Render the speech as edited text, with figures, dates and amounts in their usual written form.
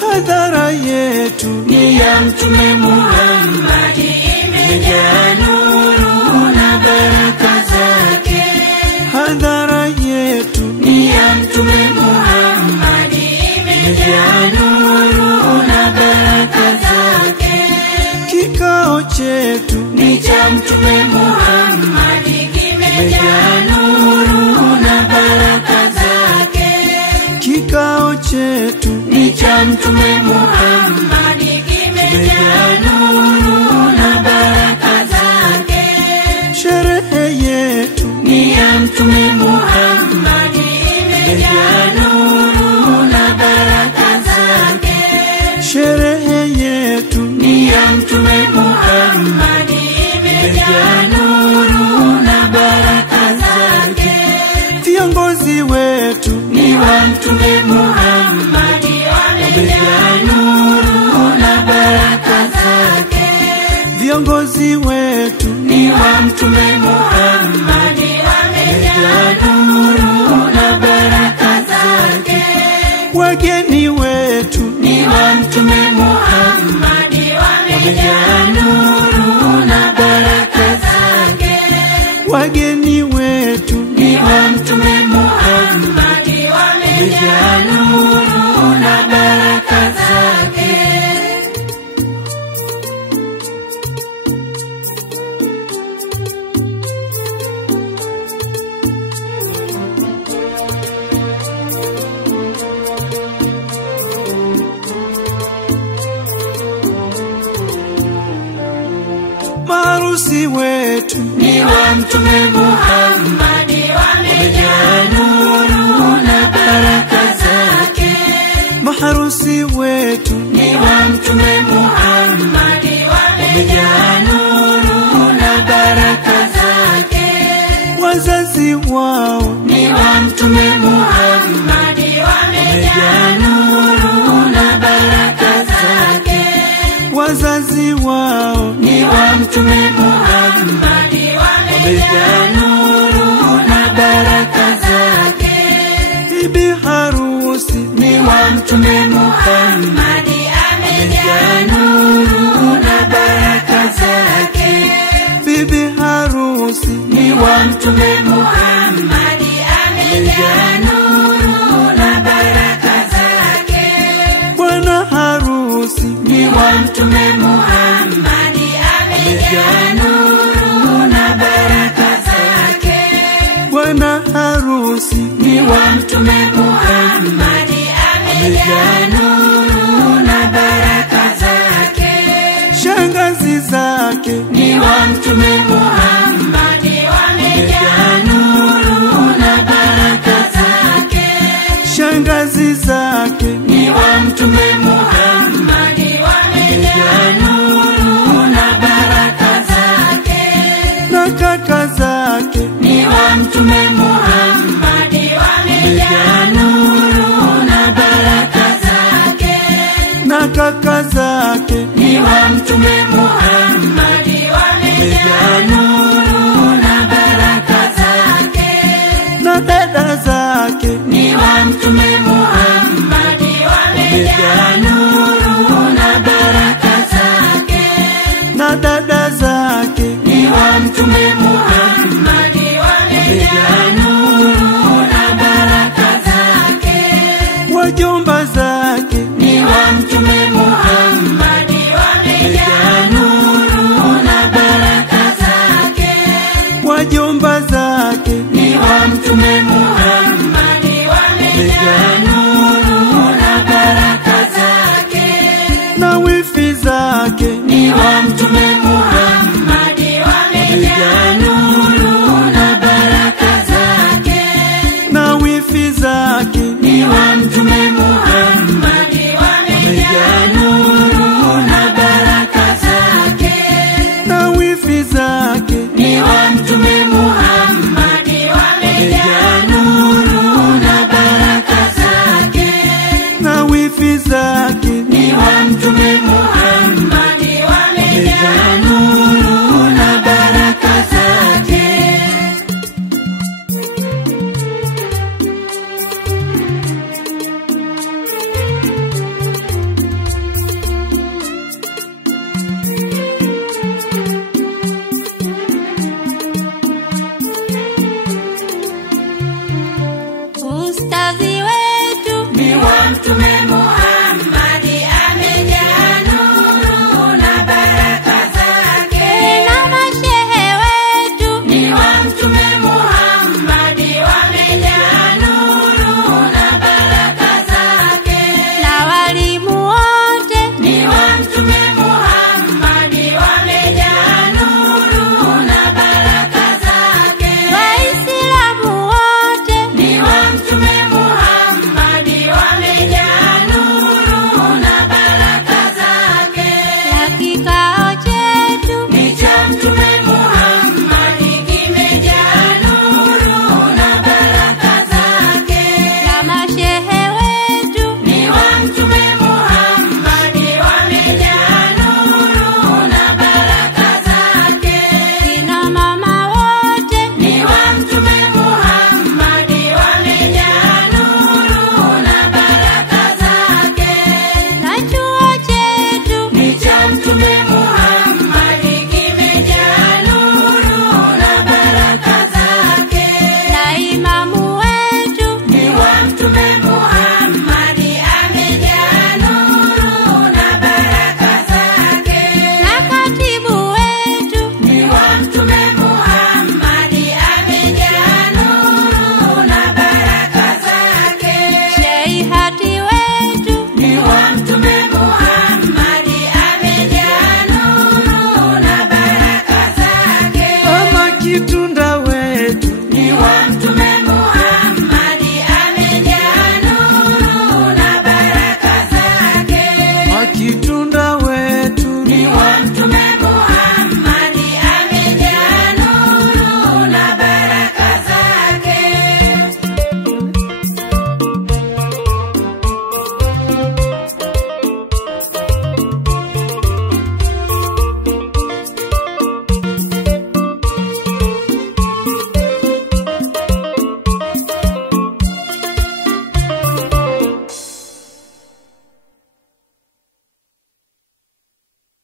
Hadhara yetu ni ya Mtume Muhammad, imejaa nuru na baraka zake. Hadhara yetu ni ya Mtume Muhammad, imejaa nuru na baraka zake. Kikao chetu ni cha Mtume Muhammad, kimejaa nuru na baraka zake. Kikao chetu ni cha Mtume Muhammad, kimejaa nuru na baraka zake. Sherehe yetu ni ya Mtume Muhammad, imejaa nuru na baraka zake. Sherehe yetu ni ya Mtume Muhammad, imejaa nuru na baraka zake. Viongozi wetu ni wa Mtume Muhammad, wamejaa nuru na baraka zake. Viongozi wetu ni wa Mtume Muhammad, wamejaa nuru na baraka zake. wageni wetu ni wa Mtume Muhammad, wamejaa nuru na baraka zake. wageni wetu ni wa Mtume Muhammad, wamejaa nuru na baraka zake. maharusi wetu ni wa Mtume Muhammad, wamejaa nuru na baraka zake. maharusi wetu ni wa Mtume Muhammad, wamejaa nuru na baraka zake. wazazi wao ni wa Mtume Muhammad, wamejaa nuru na baraka zake. wazazi wao ni wa Mtume Muhammad, wamejaa nuru na baraka zake. bibi harusi ni wa Mtume Muhammad, amejaa nuru na baraka zake. bibi harusi ni wa Mtume Muhammad, amejaa nuru na baraka zake. bwana harusi ni wa Mtume Muhammad, amejaa nuru na baraka zake. bwana harusi ni wa Mtume Muhammad, amejaa nuru na baraka zake. shangazi zake ni wa Mtume Muhammad, wamejaa nuru na baraka zake. shangazi zake ni wa Mtume Muhammad, wamejaa nuru na baraka zake. na kaka zake ni wa Mtume Muhammad, wamejaa nuru na baraka zake. na kaka zake ni wa Mtume Muhammad, wamejaa nuru na baraka zake. na dada zake ni wa Mtume Muhammad, wamejaa nuru na baraka zake. na dada zake ni wa Mtume Muhammad, wamejaa nuru na baraka zake. wajomba zake ni wa Mtume Muhammad, wamejaa nuru na baraka zake. wajomba zake ni wa Mtume Muhammad, wamejaa nuru na baraka zake. na wifi zake ni wa Mtume Muhammad, wamejaa nuru na baraka zake. na wifi zake ni wa Mtume Muhammad, wamejaa nuru na baraka zake. zake ni wa Mtume Muhammadi, wamejaa nuru na baraka zake. Ustadhi wetu Ni wa Mtume Muhammadi, amejaa nuru na baraka zake. na mashehe wetu Ni wa Mtume Muhammadi, wamejaa nuru na baraka zake. na walimu wote Ni wa Mtume Muhammadi, wamejaa nuru na baraka zake. Waislamu wote Ni wa Mtume Muhammadi, wamejaa nuru na baraka zake. na kikao chetu Ni cha Mtume Muhammadi, kimejaa nuru na baraka zake. na mashehe wetu Ni wa Mtume Muhammadi, wamejaa nuru na baraka zake. kina mama wote Ni wa Mtume Muhammadi, wamejaa nuru na baraka zake. na chuo chetu Ni cha Mtume Muhammadi, kimejaa nuru na baraka zake. na imamu wetu Ni wa Mtume Muhammadi, amejaa nuru na baraka zake. na katibu wetu Ni wa Mtume Muhammadi, amejaa nuru na baraka zake. sheihati wetu Ni wa Mtume Muhammadi, amejaa nuru na baraka zake. Mama Kitunda wetu Ni wa Mtume Muhammadi, amejaa nuru na baraka zake. Makitunda wetu